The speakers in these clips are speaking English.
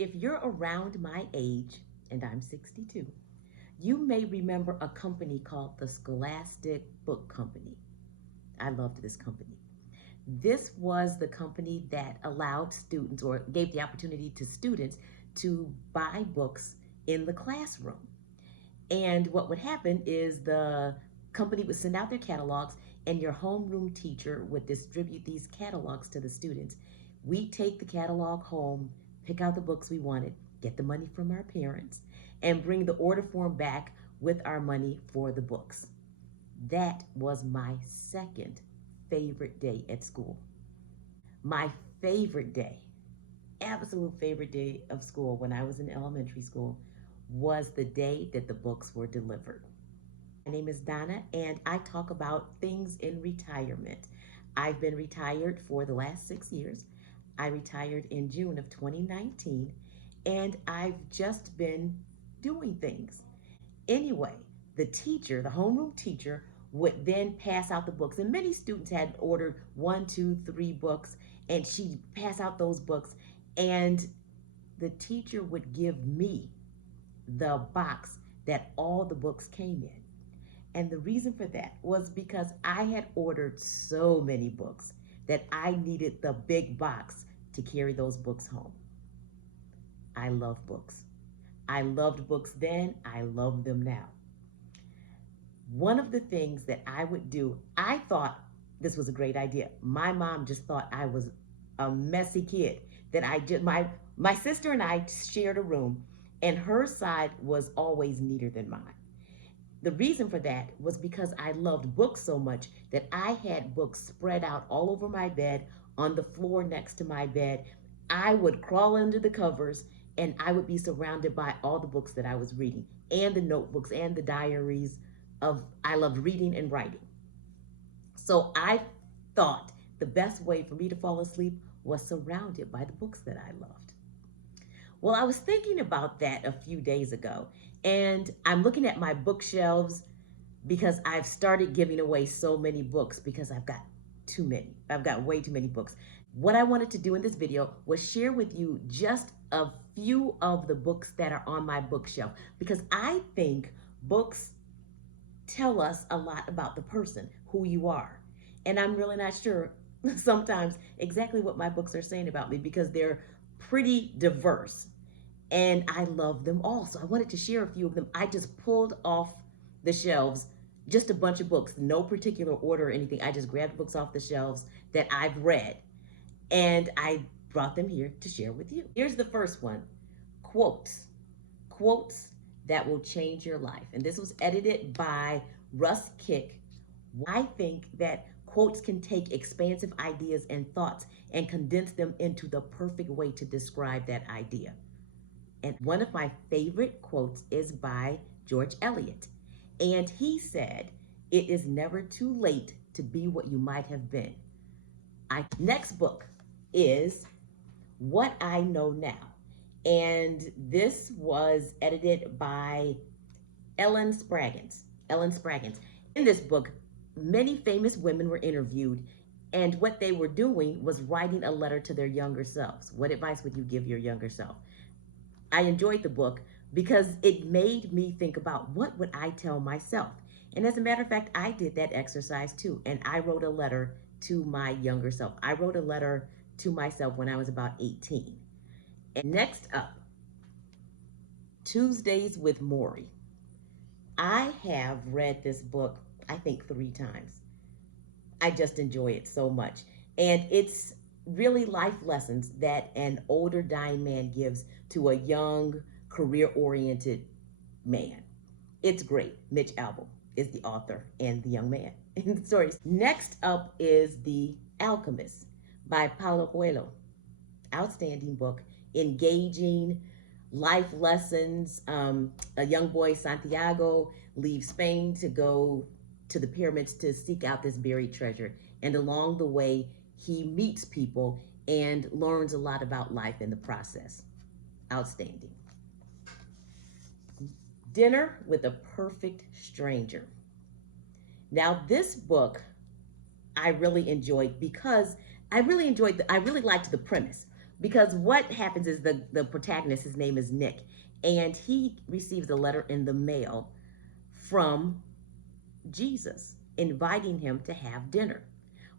If you're around my age, and I'm 62, you may remember a company called the Scholastic Book Company. I loved this company. This was the company that allowed students or gave the opportunity to students to buy books in the classroom. And what would happen is the company would send out their catalogs, and your homeroom teacher would distribute these catalogs to the students. We take the catalog home, pick out the books we wanted, get the money from our parents, and bring the order form back with our money for the books. That was my second favorite day at school. My favorite day, absolute favorite day of school when I was in elementary school, was the day that the books were delivered. My name is Donna, and I talk about things in retirement. I've been retired for the last 6 years. I retired in June of 2019, and I've just been doing things. Anyway, the teacher, the homeroom teacher, would then pass out the books. And many students had ordered 1, 2, 3 books, and she'd pass out those books. And the teacher would give me the box that all the books came in. And the reason for that was because I had ordered so many books that I needed the big box to carry those books home. I love books. I loved books then, I love them now. One of the things that I would do, I thought this was a great idea. My mom just thought I was a messy kid. That I just my sister and I shared a room, and her side was always neater than mine. The reason for that was because I loved books so much that I had books spread out all over my bed, on the floor next to my bed. I would crawl under the covers, and I would be surrounded by all the books that I was reading, and the notebooks and the diaries of I loved reading and writing. So I thought the best way for me to fall asleep was surrounded by the books that I loved. Well, I was thinking about that a few days ago, and I'm looking at my bookshelves because I've started giving away so many books because I've got too many. I've got way too many books. What I wanted to do in this video was share with you just a few of the books that are on my bookshelf, because I think books tell us a lot about the person, who you are. And I'm really not sure sometimes exactly what my books are saying about me, because they're pretty diverse and I love them all. So I wanted to share a few of them. I just pulled off the shelves just a bunch of books, no particular order or anything. I just grabbed books off the shelves that I've read, and I brought them here to share with you. Here's the first one: Quotes. Quotes that will change your life. And this was edited by Russ Kick. I think that quotes can take expansive ideas and thoughts and condense them into the perfect way to describe that idea. And one of my favorite quotes is by George Eliot. And he said, "It is never too late to be what you might have been." Next book is What I Know Now. And this was edited by Ellen Spraggins. Ellen Spraggins. In this book, many famous women were interviewed, and what they were doing was writing a letter to their younger selves. What advice would you give your younger self? I enjoyed the book because it made me think about what would I tell myself. And as a matter of fact, I did that exercise too. And I wrote a letter to my younger self. I wrote a letter to myself when I was about 18. And next up, Tuesdays with Morrie. I have read this book, I think 3 times. I just enjoy it so much. And it's really life lessons that an older dying man gives to a young, career-oriented man. It's great. Mitch Albom is the author and the young man in the stories. Next up is The Alchemist by Paulo Coelho. Outstanding book, engaging life lessons. A young boy, Santiago, leaves Spain to go to the pyramids to seek out this buried treasure. And along the way, he meets people and learns a lot about life in the process. Outstanding. Dinner with a Perfect Stranger. Now, this book I really enjoyed because I really liked the premise. Because what happens is the protagonist, his name is Nick, and he receives a letter in the mail from Jesus inviting him to have dinner.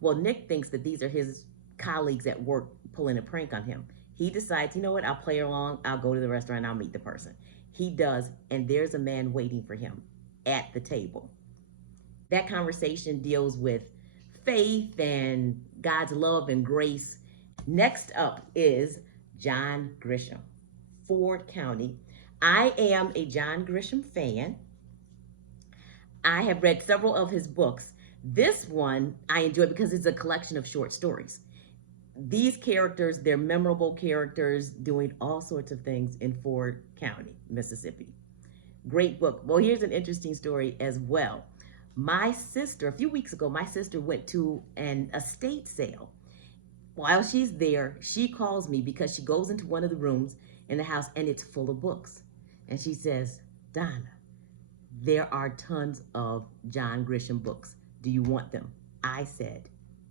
Well, Nick thinks that these are his colleagues at work pulling a prank on him. He decides, you know what, I'll play along, I'll go to the restaurant, I'll meet the person. He does, and there's a man waiting for him at the table. That conversation deals with faith and God's love and grace. Next up is John Grisham, Ford County. I am a John Grisham fan. I have read several of his books. This one I enjoy because it's a collection of short stories. These characters, they're memorable characters doing all sorts of things in Ford County, Mississippi. Great book. Well, here's an interesting story as well. My sister, a few weeks ago, my sister went to an estate sale. While she's there, she calls me because she goes into one of the rooms in the house and it's full of books. And she says, Donna, there are tons of John Grisham books. Do you want them? I said,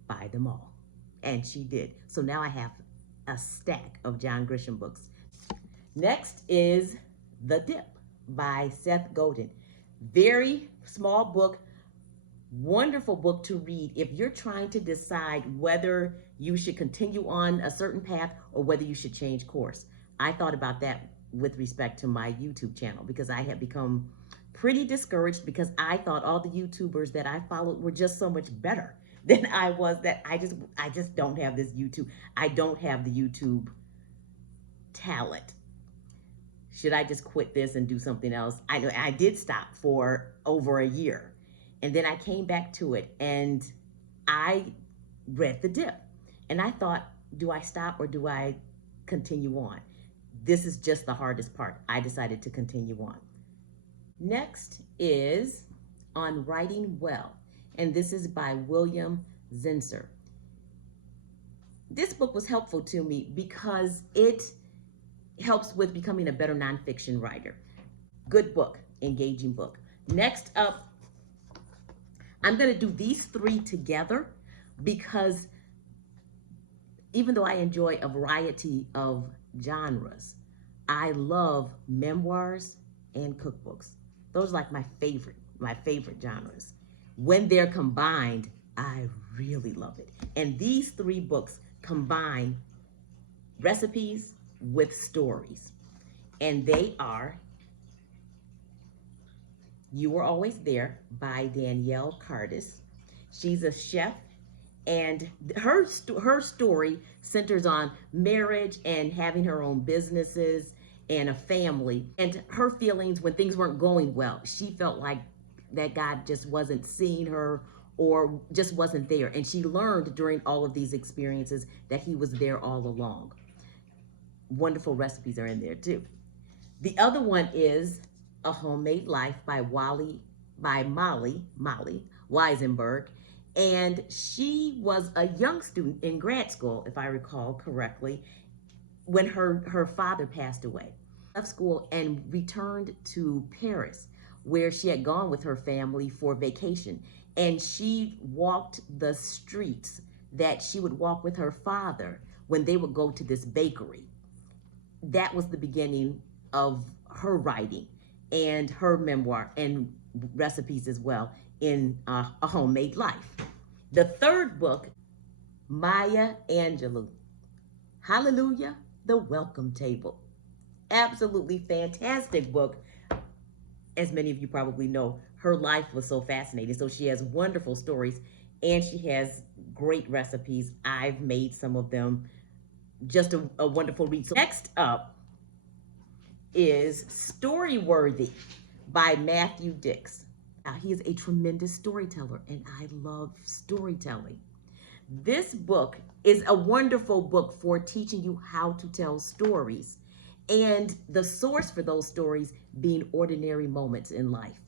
buy them all. And she did. So now I have a stack of John Grisham books. Next is The Dip by Seth Godin. Very small book, wonderful book to read if you're trying to decide whether you should continue on a certain path or whether you should change course. I thought about that with respect to my YouTube channel because I had become pretty discouraged because I thought all the YouTubers that I followed were just so much better than I was, that I just don't have this YouTube. I don't have the YouTube talent. Should I just quit this and do something else? I did stop for over a year. And then I came back to it and I read The Dip. And I thought, do I stop or do I continue on? This is just the hardest part. I decided to continue on. Next is On Writing Well. And this is by William Zinsser. This book was helpful to me because it helps with becoming a better nonfiction writer. Good book, engaging book. Next up, I'm going to do these three together because even though I enjoy a variety of genres, I love memoirs and cookbooks. Those are like my favorite genres. When they're combined, I really love it. And these three books combine recipes with stories. And they are You Were Always There by Danielle Curtis. She's a chef, and her story centers on marriage and having her own businesses and a family and her feelings when things weren't going well. She felt like that God just wasn't seeing her or just wasn't there. And she learned during all of these experiences that he was there all along. Wonderful recipes are in there too. The other one is A Homemade Life by Molly Weisenberg. And she was a young student in grad school, if I recall correctly, when her father passed away. Left school and returned to Paris, where she had gone with her family for vacation. And she walked the streets that she would walk with her father when they would go to this bakery. That was the beginning of her writing and her memoir and recipes as well in A Homemade Life. The third book, Maya Angelou, Hallelujah, The Welcome Table. Absolutely fantastic book. As many of you probably know, her life was so fascinating. So she has wonderful stories and she has great recipes. I've made some of them. Just a wonderful read. So next up is Storyworthy by Matthew Dix. He is a tremendous storyteller and I love storytelling. This book is a wonderful book for teaching you how to tell stories and the source for those stories being ordinary moments in life.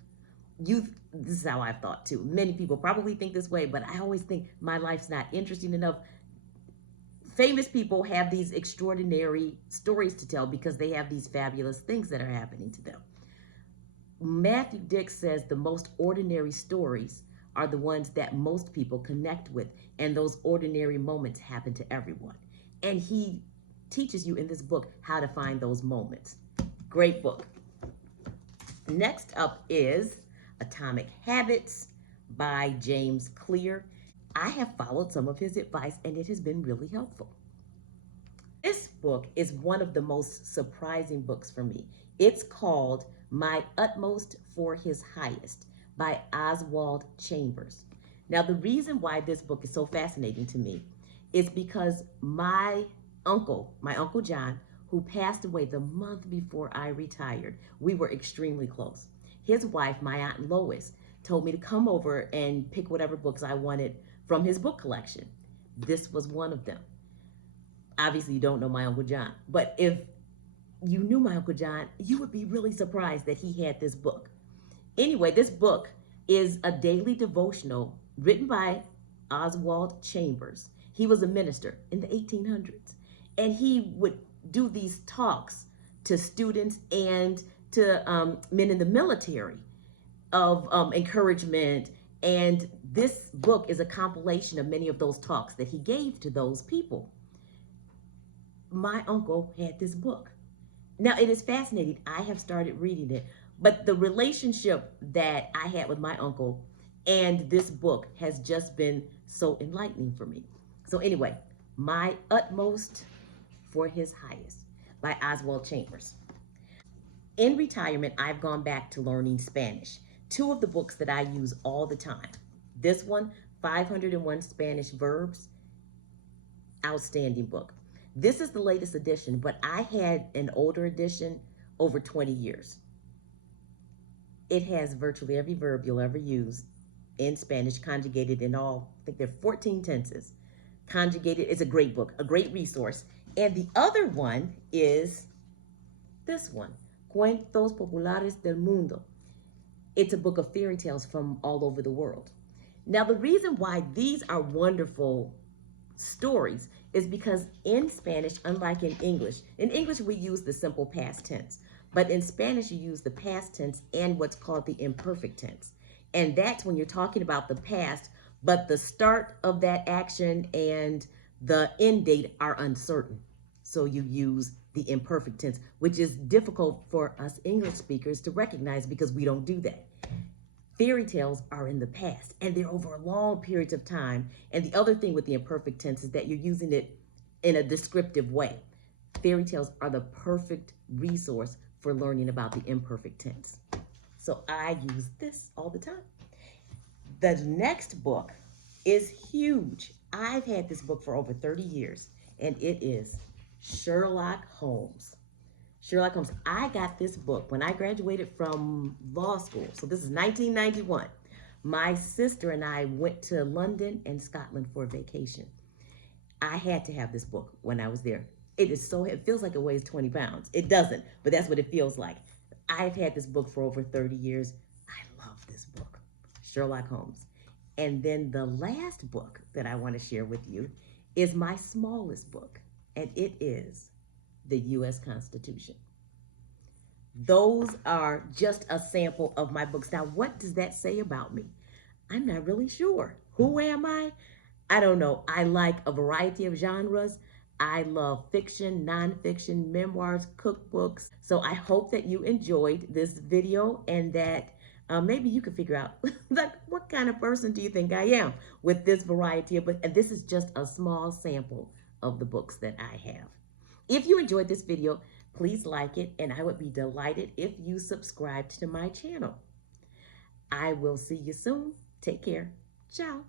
This is how I've thought too. Many people probably think this way, but I always think my life's not interesting enough. Famous people have these extraordinary stories to tell because they have these fabulous things that are happening to them. Matthew Dix says the most ordinary stories are the ones that most people connect with, and those ordinary moments happen to everyone. And he teaches you in this book how to find those moments. Great book. Next up is Atomic Habits by James Clear. I have followed some of his advice and it has been really helpful. This book is one of the most surprising books for me. It's called My Utmost for His Highest by Oswald Chambers. Now, the reason why this book is so fascinating to me is because my Uncle John, who passed away the month before I retired, we were extremely close. His wife, my Aunt Lois, told me to come over and pick whatever books I wanted from his book collection. This was one of them. Obviously, you don't know my Uncle John, but if you knew my Uncle John, you would be really surprised that he had this book. Anyway, this book is a daily devotional written by Oswald Chambers. He was a minister in the 1800s, and he would do these talks to students and to men in the military of encouragement. And this book is a compilation of many of those talks that he gave to those people. My uncle had this book. Now, it is fascinating. I have started reading it, but the relationship that I had with my uncle and this book has just been so enlightening for me. So anyway, My Utmost for His Highest by Oswald Chambers. In retirement, I've gone back to learning Spanish. Two of the books that I use all the time. This one, 501 Spanish Verbs, outstanding book. This is the latest edition, but I had an older edition over 20 years. It has virtually every verb you'll ever use in Spanish, conjugated in all, I think there are 14 tenses. Conjugated. It's a great book, a great resource. And the other one is this one, Cuentos Populares del Mundo. It's a book of fairy tales from all over the world. Now, the reason why these are wonderful stories is because in Spanish, unlike in English we use the simple past tense, but in Spanish you use the past tense and what's called the imperfect tense. And that's when you're talking about the past, but the start of that action and the end date are uncertain. So you use the imperfect tense, which is difficult for us English speakers to recognize because we don't do that. Fairy tales are in the past and they're over long periods of time. And the other thing with the imperfect tense is that you're using it in a descriptive way. Fairy tales are the perfect resource for learning about the imperfect tense. So I use this all the time. The next book is huge. I've had this book for over 30 years, and it is Sherlock Holmes. Sherlock Holmes. I got this book when I graduated from law school. So this is 1991. My sister and I went to London and Scotland for a vacation. I had to have this book when I was there. It feels like it weighs 20 pounds. It doesn't, but that's what it feels like. I've had this book for over 30 years. I love this book, Sherlock Holmes. And then the last book that I want to share with you is my smallest book, and it is the U.S. Constitution. Those are just a sample of my books. Now, what does that say about me? I'm not really sure. Who am I? I don't know. I like a variety of genres. I love fiction, nonfiction, memoirs, cookbooks. So I hope that you enjoyed this video and that maybe you could figure out like what kind of person do you think I am with this variety of books. And this is just a small sample of the books that I have. If you enjoyed this video, please like it, and I would be delighted if you subscribed to my channel. I will see you soon. Take care. Ciao.